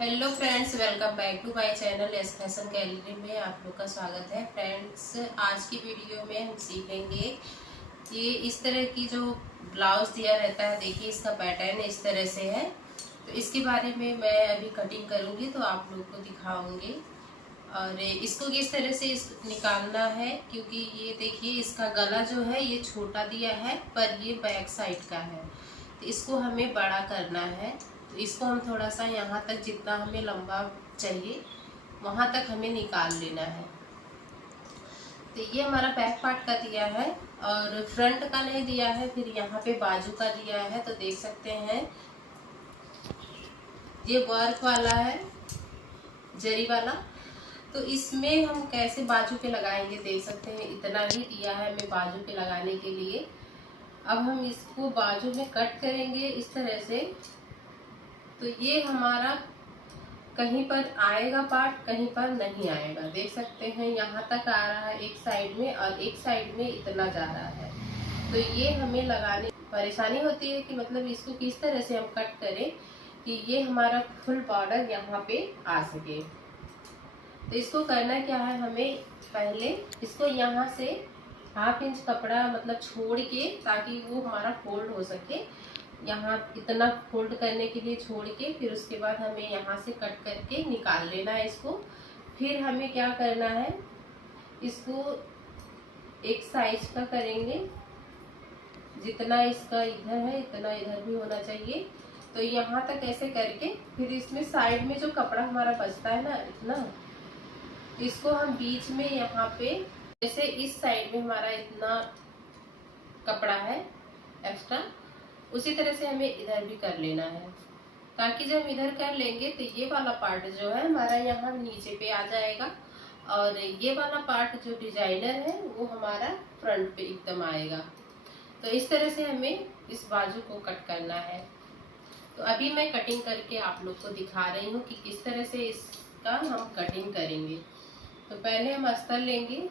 Hello friends, welcome back to my channel S fashion gallery में आप लोग का स्वागत है। फ्रेंड्स, आज की वीडियो में हम सीखेंगे कि इस तरह की जो ब्लाउज दिया रहता है, देखिए इसका पैटर्न इस तरह से है। तो इसके बारे में मैं अभी कटिंग करूंगी तो आप लोग को दिखाऊंगी और इसको किस तरह से निकालना है, क्योंकि ये देखिए इसका गला जो है ये छोटा दिया है पर ये बैक साइड का है, तो इसको हमें बड़ा करना है। तो इसको हम थोड़ा सा यहाँ तक जितना हमें लंबा चाहिए वहाँ तक हमें निकाल लेना है। तो ये हमारा बैक पार्ट का दिया है और फ्रंट का नहीं दिया है, फिर यहाँ पे बाजू का दिया है। तो देख सकते हैं ये वर्क वाला है, जरी वाला। तो इसमें हम कैसे बाजू पे लगाएंगे, देख सकते हैं इतना ही दिया है हमें बाजू पे लगाने के लिए। अब हम इसको बाजू में कट करेंगे इस तरह से। तो ये हमारा कहीं पर आएगा पार्ट, कहीं पर नहीं आएगा। देख सकते हैं यहाँ तक आ रहा है एक साइड में और एक साइड में इतना जा रहा है। तो ये हमें लगाने परेशानी होती है कि मतलब इसको किस तरह से हम कट करें कि ये हमारा फुल बॉर्डर यहाँ पे आ सके। तो इसको करना क्या है, हमें पहले इसको यहाँ से हाफ इंच कपड़ा मतलब छोड़ के, ताकि वो हमारा फोल्ड हो सके। यहाँ इतना फोल्ड करने के लिए छोड़ के फिर उसके बाद हमें यहाँ से कट करके निकाल लेना है इसको। फिर हमें क्या करना है, इसको एक साइज का करेंगे, जितना इसका इधर है इतना इधर भी होना चाहिए। तो यहाँ तक ऐसे करके फिर इसमें साइड में जो कपड़ा हमारा बचता है ना इतना, इसको हम बीच में यहाँ पे जैसे इस साइड में हमारा इतना कपड़ा है एक्स्ट्रा, उसी तरह से हमें इधर भी कर लेना है। ताकि जब हम इधर कर लेंगे तो ये वाला पार्ट जो है हमारा यहाँ नीचे पे आ जाएगा और ये वाला पार्ट जो डिजाइनर है वो हमारा फ्रंट पे एकदम आएगा। तो इस तरह से हमें इस बाजू को कट करना है। तो अभी मैं कटिंग करके आप लोग को दिखा रही हूँ कि किस तरह से इसका हम कटिंग करेंगे। तो पहले हम अस्तर लेंगे,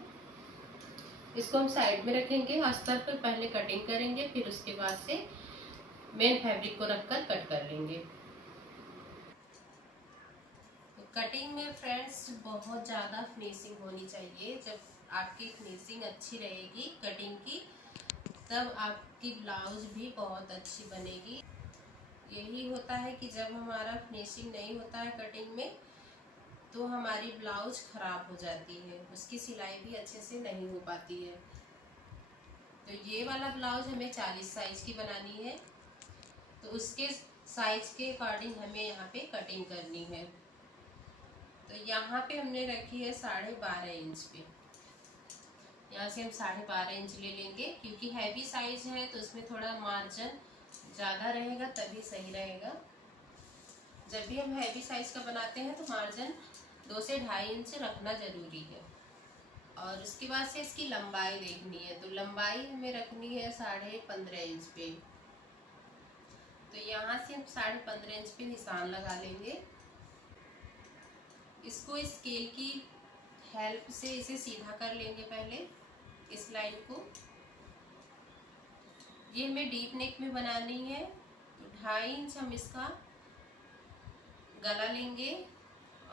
इसको हम साइड में रखेंगे, अस्तर पर पहले कटिंग करेंगे, फिर उसके बाद से मेन फैब्रिक को रखकर कट कर लेंगे। तो कटिंग में फ्रेंड्स बहुत ज़्यादा फिनिशिंग होनी चाहिए। जब आपकी फिनिशिंग अच्छी रहेगी कटिंग की, तब आपकी ब्लाउज भी बहुत अच्छी बनेगी। यही होता है कि जब हमारा फिनिशिंग नहीं होता है कटिंग में तो हमारी ब्लाउज खराब हो जाती है, उसकी सिलाई भी अच्छे से नहीं हो पाती है। तो ये वाला ब्लाउज हमें 40 साइज की बनानी है, तो उसके साइज के अकॉर्डिंग हमें यहाँ पे कटिंग करनी है। तो यहाँ पे हमने रखी है 12.5 इंच पे। यहाँ से हम 12.5 इंच ले लेंगे, क्योंकि हैवी साइज है तो उसमें थोड़ा मार्जिन ज़्यादा रहेगा तभी सही रहेगा। जब भी हम हैवी साइज का बनाते हैं तो मार्जिन 2 से 2.5 इंच रखना जरूरी है। और उसके बाद से इसकी लंबाई देखनी है, तो लंबाई हमें रखनी है 15.5 इंच पे। तो यहाँ से हम 15.5 इंच पे निशान लगा लेंगे। इसको स्केल की हेल्प से इसे सीधा कर लेंगे पहले इस लाइन को। ये हमें डीप नेक में बनानी है, तो 2.5 इंच हम इसका गला लेंगे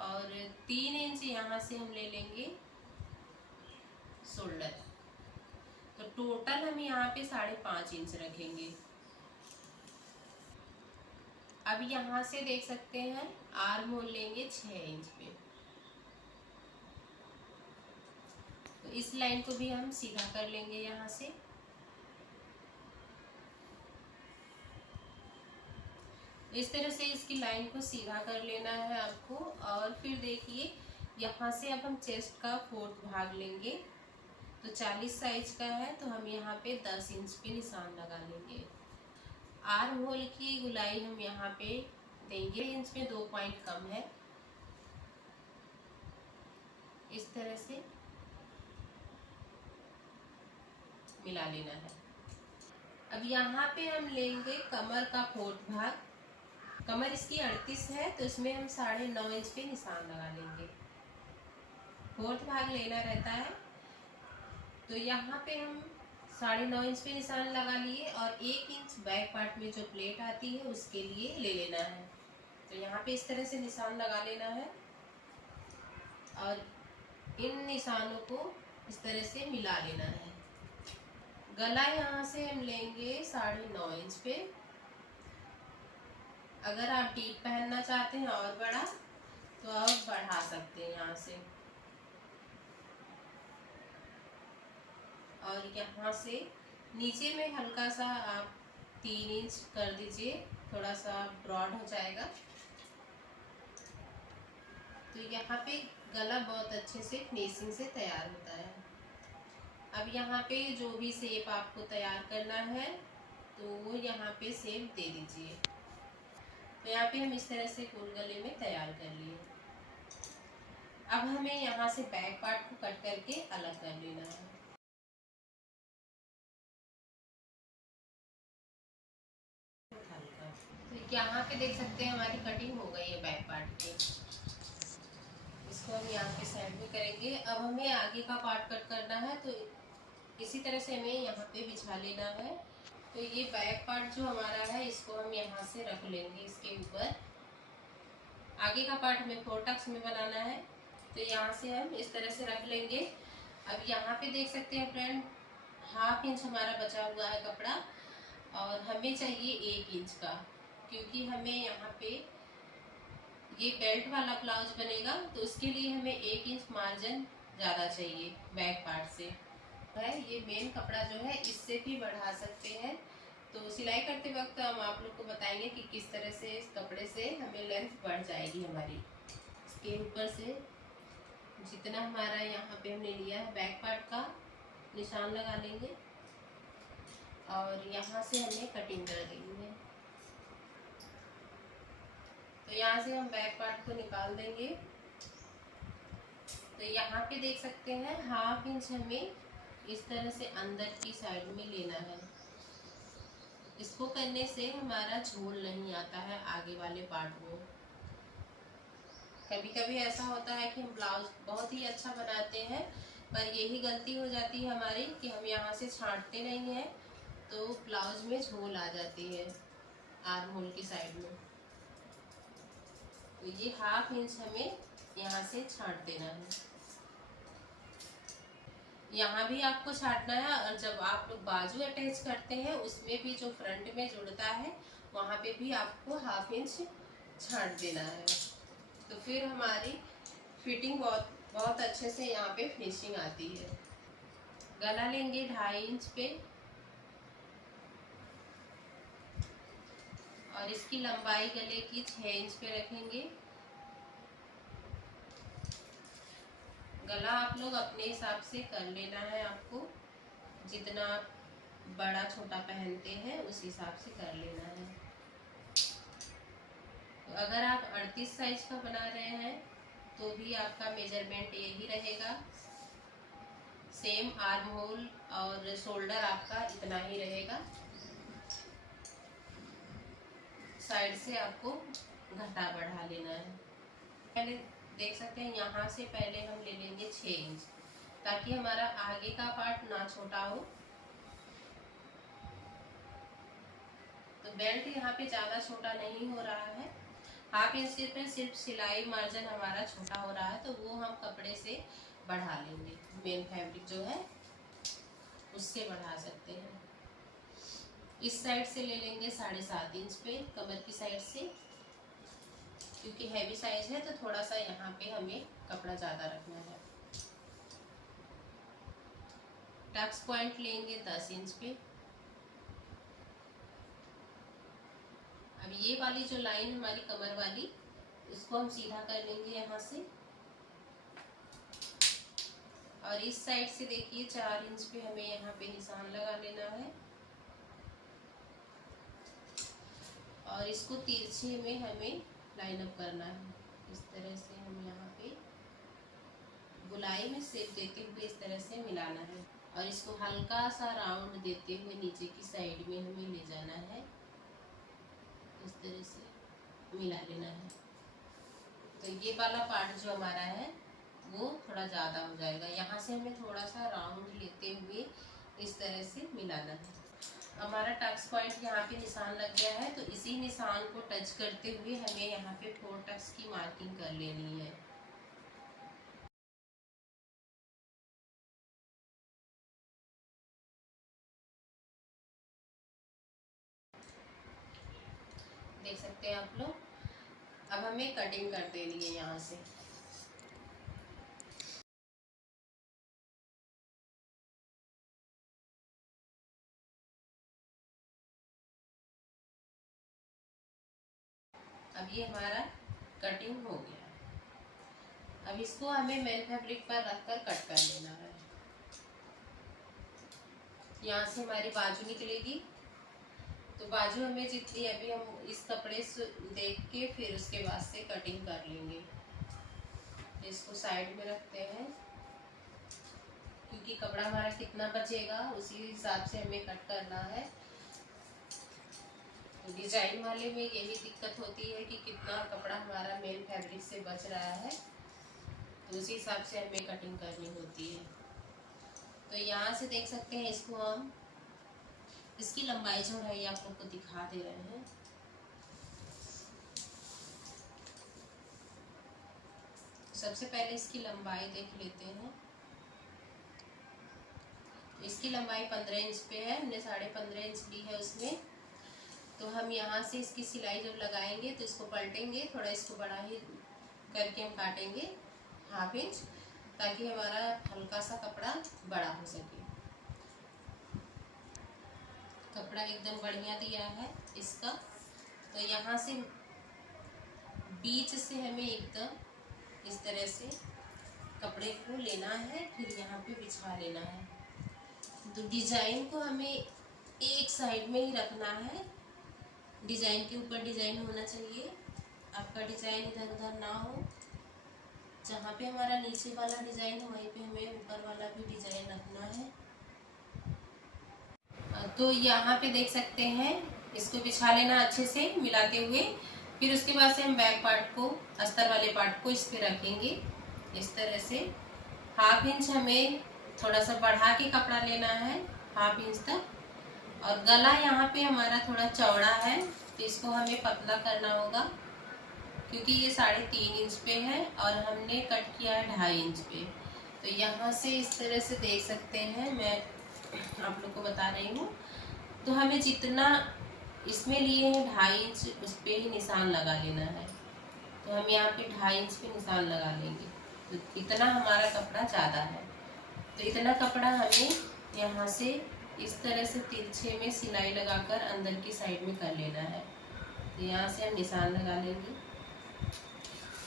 और 3 इंच यहाँ से हम ले लेंगे शोल्डर। तो टोटल हम यहाँ पे 5.5 इंच रखेंगे। अब यहाँ से देख सकते हैं आर्म होल लेंगे 6 इंच पे। तो इस लाइन को भी हम सीधा कर लेंगे यहाँ से। इस तरह से इसकी लाइन को सीधा कर लेना है आपको। और फिर देखिए यहाँ से अब हम चेस्ट का 4th भाग लेंगे। तो 40 साइज का है तो हम यहाँ पे 10 इंच पे निशान लगा लेंगे। आर्म होल की गुलाई हम यहाँ पे देंगे इंच में 2 पॉइंट कम है, इस तरह से मिला लेना है। अब यहाँ पे हम लेंगे कमर का 4th भाग। कमर इसकी 38 है तो इसमें हम 9.5 इंच पे निशान लगा लेंगे। 4th भाग लेना रहता है। तो यहाँ पे हम 9.5 इंच पे निशान लगा लिए और 1 इंच बैक पार्ट में जो प्लेट आती है उसके लिए ले लेना है। तो यहाँ पे इस तरह से निशान लगा लेना है और इन निशानों को इस तरह से मिला लेना है। गला यहाँ से हम लेंगे 9.5 इंच पे। अगर आप डीप पहनना चाहते हैं और बड़ा तो आप बढ़ा सकते हैं यहाँ से, और यहाँ से नीचे में हल्का सा आप 3 इंच कर दीजिए, थोड़ा सा ब्रॉड हो जाएगा। तो यहाँ पे गला बहुत अच्छे से फिनिशिंग से तैयार होता है। अब यहाँ पे जो भी शेप आपको तैयार करना है तो वो यहाँ पे शेप दे दीजिए। तो यहाँ पे हम इस तरह से गोल गले में तैयार कर लिए। अब हमें यहाँ से बैक पार्ट को कट करके अलग कर लेना है। तो यहाँ पे देख सकते हैं हमारी कटिंग हो गई है बैक पार्ट की। इसको हम यहाँ पे साइड में करेंगे। अब हमें आगे का पार्ट कट करना है, तो इसी तरह से हमें यहाँ पे बिछा लेना है। तो ये बैक पार्ट जो हमारा है इसको हम यहाँ से रख लेंगे इसके ऊपर। आगे का पार्ट हमें 4 टक्स में बनाना है, तो यहाँ से हम इस तरह से रख लेंगे। अब यहाँ पे देख सकते हैं फ्रेंड, 1/2 इंच हमारा बचा हुआ है कपड़ा और हमें चाहिए 1 इंच का, क्योंकि हमें यहाँ पे ये बेल्ट वाला ब्लाउज बनेगा, तो उसके लिए हमें 1 इंच मार्जिन ज़्यादा चाहिए बैक पार्ट से है। ये मेन कपड़ा जो है इससे भी बढ़ा सकते हैं। तो सिलाई करते वक्त हम आप लोग को बताएंगे कि किस तरह से इस कपड़े से हमें लेंथ बढ़ जाएगी हमारी। इसके ऊपर से जितना हमारा यहाँ पे हमने लिया है बैक पार्ट का निशान लगा लेंगे और यहाँ से हमें कटिंग कर देनी है। तो यहाँ से हम बैक पार्ट को निकाल देंगे। तो यहाँ पे देख सकते हैं 1/2 इंच हमें इस तरह से अंदर की साइड में लेना है। इसको करने से हमारा झोल नहीं आता है आगे वाले पार्ट में। कभी कभी ऐसा होता है कि हम ब्लाउज बहुत ही अच्छा बनाते हैं, पर यही गलती हो जाती है हमारी कि हम यहाँ से छांटते नहीं हैं, तो ब्लाउज में झोल आ जाती है आर्म होल की साइड में। तो ये 1/2 इंच हमें यहाँ से छांट देना है। यहाँ भी आपको छांटना है, और जब आप लोग बाजू अटैच करते हैं उसमें भी जो फ्रंट में जुड़ता है वहाँ पे भी आपको 1/2 इंच छांट देना है। तो फिर हमारी फिटिंग बहुत अच्छे से यहाँ पे फिनिशिंग आती है। गला लेंगे 2.5 इंच पे और इसकी लंबाई गले की 6 इंच पे रखेंगे। गला आप लोग अपने हिसाब से कर लेना है, आपको जितना आप बड़ा छोटा पहनते हैं उस हिसाब से कर लेना है। तो अगर आप 38 साइज का बना रहे हैं तो भी आपका मेजरमेंट यही रहेगा। सेम आर्म होल और शोल्डर आपका इतना ही रहेगा। साइड से आपको घटा बढ़ा लेना है। पहले देख सकते हैं यहाँ से पहले हम ले लेंगे 6 इंच, ताकि हमारा आगे का पार्ट ना छोटा हो। तो बेल्ट यहाँ पे ज़्यादा छोटा नहीं हो रहा है, 1/2 इंच पे सिर्फ सिलाई मार्जिन हमारा छोटा हो रहा है, तो वो हम कपड़े से बढ़ा लेंगे। मेन फैब्रिक जो है उससे बढ़ा सकते हैं। इस साइड से ले लेंगे 7.5 इंच पे कमर की साइड से, क्योंकि हैवी साइज है तो थोड़ा सा यहाँ पे हमें कपड़ा ज़्यादा रखना है। टक्स पॉइंट लेंगे 10 इंच पे। अब ये वाली जो लाइन हमारी कमर वाली, इसको हम सीधा कर लेंगे यहाँ से, और इस साइड से देखिए 4 इंच पे हमें यहाँ पे निशान लगा लेना है, और इसको तिरछे में हमें लाइन अप करना है। इस तरह से हम यहाँ पे गुलाई में शेप देते हुए इस तरह से मिलाना है, और इसको हल्का सा राउंड देते हुए नीचे की साइड में हमें ले जाना है। इस तरह से मिला लेना है। तो ये वाला पार्ट जो हमारा है वो थोड़ा ज़्यादा हो जाएगा, यहाँ से हमें थोड़ा सा राउंड लेते हुए इस तरह से मिलाना है। हमारा टक्स पॉइंट यहाँ पे निशान लग गया है, तो इसी निशान को टच करते हुए हमें यहाँ पे 4 टक्स की मार्किंग कर लेनी है। देख सकते हैं आप लोग। अब हमें कटिंग कर देनी है यहाँ से। अब ये हमारा कटिंग हो गया। अब इसको हमें मेन फैब्रिक पर रखकर कट कर लेना है। यहाँ से हमारी बाजू निकलेगी, तो बाजू हमें जितनी अभी हम इस कपड़े से देख के फिर उसके बाद से कटिंग कर लेंगे। इसको साइड में रखते हैं, क्योंकि कपड़ा हमारा कितना बचेगा उसी हिसाब से हमें कट करना है। डिजाइन वाले में यही दिक्कत होती है कि कितना कपड़ा हमारा मेन फैब्रिक से बच रहा है, तो उसी हिसाब से हमें कटिंग करनी होती है। तो यहाँ से देख सकते हैं, इसको हम इसकी लंबाई जो है आप लोग को दिखा दे रहे हैं। सबसे पहले इसकी लंबाई देख लेते हैं। इसकी लंबाई 15 इंच पे है, हमने 15.5 इंच ली है उसमें। तो हम यहाँ से इसकी सिलाई जब लगाएंगे तो इसको पलटेंगे, थोड़ा इसको बड़ा ही करके हम काटेंगे 1/2 इंच, ताकि हमारा हल्का सा कपड़ा बड़ा हो सके। कपड़ा एकदम बढ़िया दिया है इसका। तो यहाँ से बीच से हमें एकदम इस तरह से कपड़े को लेना है, फिर यहाँ पे बिछा लेना है। तो डिजाइन को हमें एक साइड में ही रखना है, डिजाइन के ऊपर डिजाइन होना चाहिए। आपका डिजाइन इधर उधर ना हो। जहाँ पे हमारा नीचे वाला डिजाइन है वहीं पे हमें ऊपर वाला भी डिजाइन रखना है। तो यहाँ पे देख सकते हैं, इसको बिछा लेना अच्छे से मिलाते हुए। फिर उसके बाद से हम बैक पार्ट को, अस्तर वाले पार्ट को इस पे रखेंगे इस तरह से। 1/2 इंच हमें थोड़ा सा बढ़ा के कपड़ा लेना है, 1/2 इंच तक। और गला यहाँ पे हमारा थोड़ा चौड़ा है, तो इसको हमें पतला करना होगा, क्योंकि ये 3.5 इंच पे है और हमने कट किया है 2.5 इंच पे। तो यहाँ से इस तरह से देख सकते हैं, मैं आप लोग को बता रही हूँ। तो हमें जितना इसमें लिए हैं 2.5 इंच, उस पर ही निशान लगा लेना है। तो हम यहाँ पे 2.5 इंच पे निशान लगा लेंगे। तो इतना हमारा कपड़ा ज़्यादा है, तो इतना कपड़ा हमें यहाँ से इस तरह से तिरछे में सिलाई लगाकर अंदर की साइड में कर लेना है। तो यहाँ से हम निशान लगा लेंगे,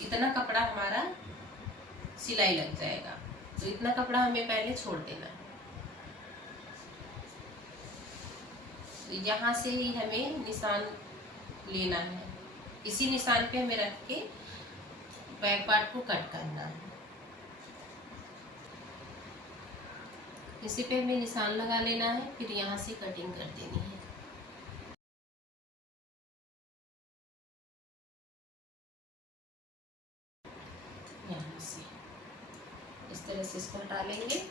इतना कपड़ा हमारा सिलाई लग जाएगा। तो इतना कपड़ा हमें पहले छोड़ देना है। तो यहाँ से ही हमें निशान लेना है, इसी निशान पे हमें रख के बैक पार्ट को कट करना है। इसी पे हमें निशान लगा लेना है, फिर यहाँ से कटिंग कर देनी है। यहाँ से इस तरह से इसको हटा लेंगे।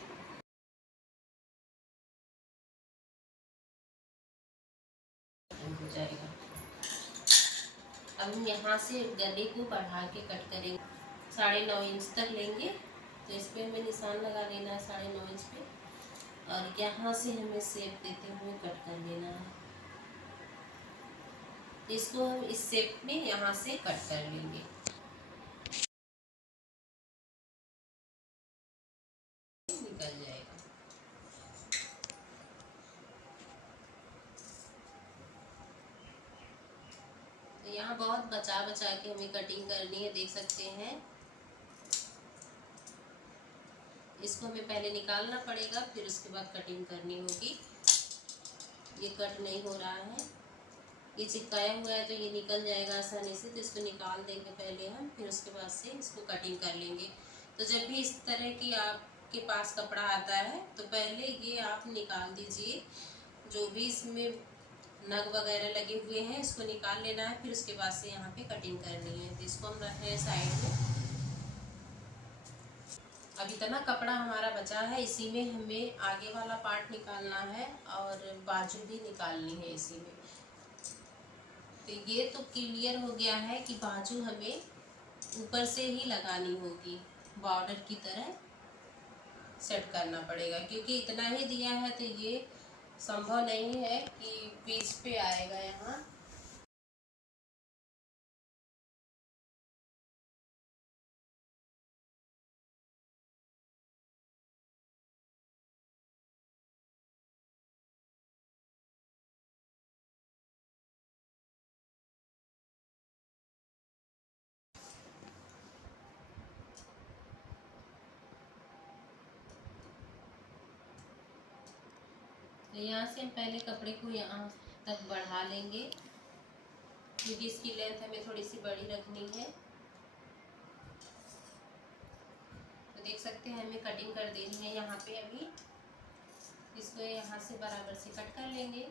हो जाएगा। अब हम यहाँ से गले को बढ़ा के कट करेंगे, 9.5 इंच तक लेंगे। तो इस पे हमें निशान लगा लेना है 9.5 इंच पे, और यहाँ से हमें शेप देते हुए कट कर लेना है। इसको हम इस शेप में यहाँ से कट कर लेंगे। निकल जाएगा। तो यहाँ बहुत बचा बचा के हमें कटिंग करनी है, देख सकते हैं। इसको हमें पहले निकालना पड़ेगा, फिर उसके बाद कटिंग करनी होगी। ये कट नहीं हो रहा है, ये चिपकाया हुआ है, तो ये निकल जाएगा आसानी से। तो इसको निकाल देंगे पहले हम, फिर उसके बाद से इसको कटिंग कर लेंगे। तो जब भी इस तरह की आपके पास कपड़ा आता है, तो पहले ये आप निकाल दीजिए, जो भी इसमें नग वगैरह लगे हुए हैं इसको निकाल लेना है। फिर उसके बाद से यहाँ पे कटिंग करनी है। तो इसको हम रख रहे हैं साइड में। अब इतना कपड़ा हमारा बचा है, इसी में हमें आगे वाला पार्ट निकालना है और बाजू भी निकालनी है इसी में। तो ये तो क्लियर हो गया है कि बाजू हमें ऊपर से ही लगानी होगी, बॉर्डर की तरह सेट करना पड़ेगा, क्योंकि इतना ही दिया है तो ये संभव नहीं है कि बीच पे आएगा यहाँ। तो यहाँ से हम पहले कपड़े को यहाँ तक बढ़ा लेंगे, क्योंकि इसकी लेंथ हमें थोड़ी सी बड़ी रखनी है। तो देख सकते हैं हमें कटिंग कर देनी है यहाँ पे। अभी इसको यहाँ से बराबर से कट कर लेंगे।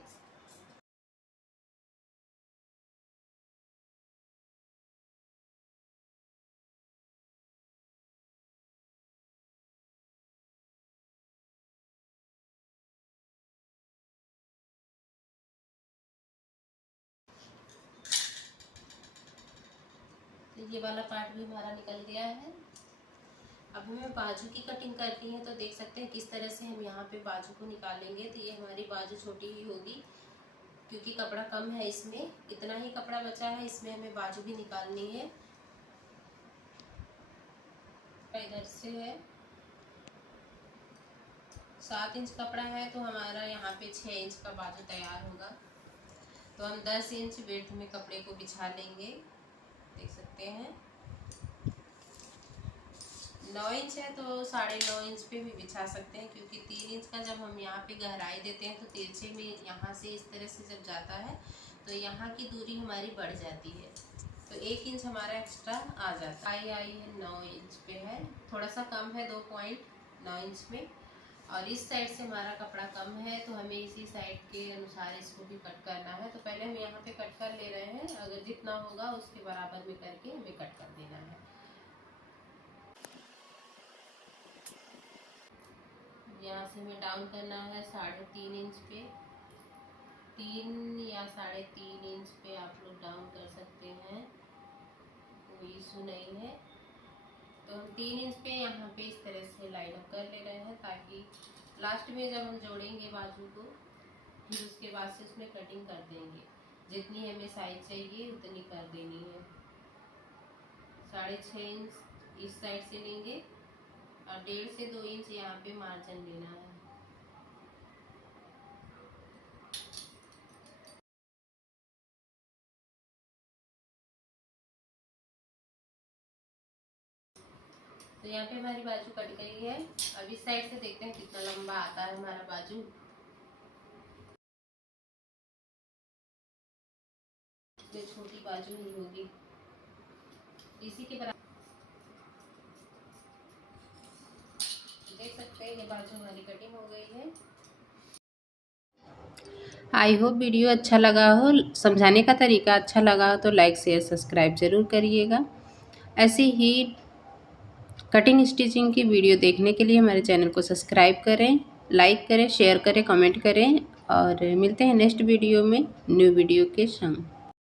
तो ये वाला पार्ट भी हमारा निकल गया है। अब हमें बाजू की कटिंग करनी है, तो देख सकते हैं किस तरह से हम यहाँ पे बाजू को निकालेंगे। तो ये हमारी बाजू छोटी ही होगी, क्योंकि कपड़ा कम है इसमें, इतना ही कपड़ा बचा है, इसमें हमें बाजू भी निकालनी है। इधर से है 7 इंच कपड़ा है, तो हमारा यहाँ पे 6 इंच का बाजू तैयार होगा। तो हम 10 इंच विड्थ में कपड़े को बिछा लेंगे, देख सकते हैं। 9 इंच है तो 9.5 इंच पे भी बिछा सकते हैं, क्योंकि 3 इंच का जब हम यहाँ पे गहराई देते हैं तो तिरछे में यहाँ से इस तरह से जब जाता है तो यहाँ की दूरी हमारी बढ़ जाती है, तो 1 इंच हमारा एक्स्ट्रा आ जाता है। आई है 9 इंच पे है, थोड़ा सा कम है 2.9 इंच में। और इस साइड से हमारा कपड़ा कम है, तो हमें इसी साइड के अनुसार इसको भी कट करना है। तो पहले हम यहाँ पे कट कर ले रहे हैं, अगर जितना होगा उसके बराबर में करके हमें कट कर देना है। यहाँ से हमें डाउन करना है 3.5 इंच पे, 3 या 3.5 इंच पे आप लोग डाउन कर सकते हैं, कोई इशू नहीं है। तो हम 3 इंच पे यहाँ पे इस तरह से लाइन अप कर ले रहे हैं, ताकि लास्ट में जब हम जोड़ेंगे बाजू को, फिर उसके बाद से उसमें कटिंग कर देंगे। जितनी हमें साइज चाहिए उतनी कर देनी है। 6.5 इंच इस साइड से लेंगे और 1.5 से 2 इंच यहाँ पे मार्जिन लेना है। तो यहाँ पे हमारी बाजू कट गई है। अब इस साइड से देखते हैं कितना लंबा आता है हमारा बाजू। इसमें छोटी बाजू नहीं होगी, इसी के बराबर देख सकते हैं। ये बाजू हमारी कटिंग हो गई है। आई होप वीडियो अच्छा लगा हो, समझाने का तरीका अच्छा लगा हो तो लाइक शेयर सब्सक्राइब ज़रूर करिएगा। ऐसी ही कटिंग स्टिचिंग की वीडियो देखने के लिए हमारे चैनल को सब्सक्राइब करें, लाइक करें, शेयर करें, कमेंट करें और मिलते हैं नेक्स्ट वीडियो में न्यू वीडियो के संग।